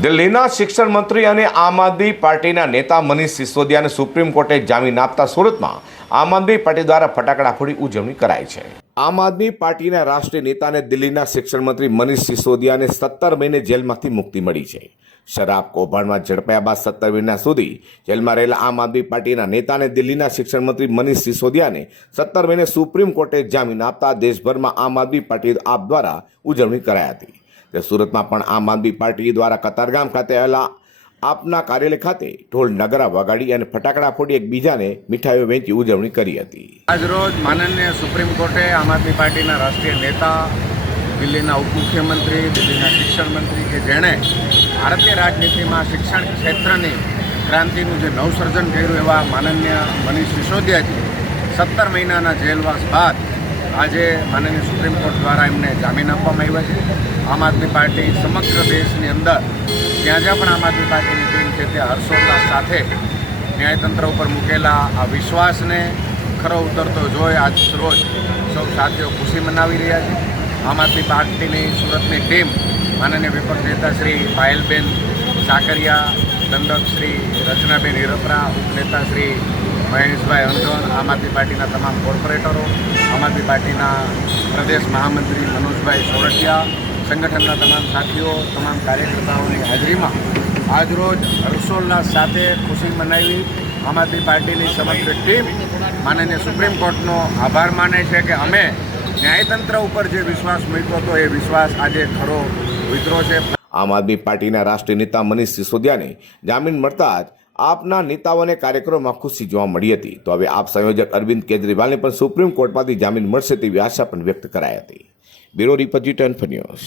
દિલ્હીના શિક્ષણ મંત્રી અને આમ આદમી પાર્ટીના નેતા મનીષ સિસોદિયાને સુપ્રીમ કોર્ટે જામીન આપતા સુરતમાં આમ આદમી પાર્ટી દ્વારા ફટાકડા ફોડી ઉજવણી કરાઈ છે. આમ આદમી પાર્ટીના રાષ્ટ્રીય નેતાને દિલ્હીના શિક્ષણ મંત્રી મનીષ સિસોદિયાને સત્તર મહિને જેલમાંથી મુક્તિ મળી છે. શરાબ કૌભાંડમાં ઝડપાયા બાદ સત્તર મહિના સુધી જેલમાં રહેલા આમ આદમી પાર્ટીના નેતાને દિલ્હીના શિક્ષણ મંત્રી મનીષ સિસોદિયાને સત્તર મહિને સુપ્રીમ કોર્ટે જામીન આપતા દેશભરમાં આમ આદમી પાર્ટી આપ દ્વારા ઉજવણી કરાઈ હતી. તે સુરતમાં પણ આમ આદમી પાર્ટી દ્વારા કતારગામ ખાતે આવેલા આપના કાર્યાલય ખાતે ઢોલ નગરા વગાડી અને ફટાકડા ફોડી એકબીજાને મીઠાઈઓ વેચી ઉજવણી કરી હતી. આજરોજ માનનીય સુપ્રીમ કોર્ટે આમ આદમી પાર્ટીના રાષ્ટ્રીય નેતા, દિલ્હીના ઉપમુખ્યમંત્રી, દિલ્હીના શિક્ષણ મંત્રી કે જેણે ભારતીય રાજનીતિમાં શિક્ષણ ક્ષેત્રની ક્રાંતિનું જે નવસર્જન કર્યું એવા માનનીય મનીષ સિસોદિયાજી સત્તર મહિનાના જેલવાસ બાદ આજે માનનીય સુપ્રીમ કોર્ટ દ્વારા એમને જામીન આપવામાં આવ્યા છે. આમ આદમી પાર્ટી સમગ્ર દેશની અંદર, જ્યાં જ્યાં પણ આમ આદમી પાર્ટીની ટીમ છે તે હર્ષોલ્લાસ સાથે ન્યાયતંત્ર ઉપર મૂકેલા આ વિશ્વાસને ખરો ઉતરતો જોઈ આજ રોજ સૌ સાથીઓ ખુશી મનાવી રહ્યા છે. આમ આદમી પાર્ટીની સુરતની ટીમ માનનીય વિપક્ષ નેતા શ્રી પાયલબેન સાકરિયા, દંડક શ્રી રચનાબેન હિરપરા, ઉપનેતા શ્રી મહેશભાઈ અંજોન આમ આદમી પાર્ટીના તમામ કોર્પોરેટરો, આમ આદમી પાર્ટીના પ્રદેશ મહામંત્રી મનોજભાઈ સોરઠિયા, સંગઠનના તમામ સાથીઓ, તમામ કાર્યકર્તાઓની હાજરીમાં આજરોજ હર્ષોલ્લાસ સાથે ખુશી મનાવી આમ આદમી પાર્ટીની સમગ્ર ટીમ માનનીય સુપ્રીમ કોર્ટનો આભાર માને છે કે અમે ન્યાયતંત્ર ઉપર જે વિશ્વાસ મૂક્યો હતો, એ વિશ્વાસ આજે ખરો વિતરો છે. આમ આદમી પાર્ટીના રાષ્ટ્રીય નેતા મનીષ સિસોદિયાને જામીન મળતા જ આપના નેતાઓને કાર્યક્રમમાં ખુશી જોવા મળી હતી. તો હવે આપ સંયોજક અરવિંદ કેજરીવાલને પણ સુપ્રીમ કોર્ટમાંથી જામીન મળશે તેવી આશા પણ વ્યક્ત કરાઈ હતી. Bureau report news.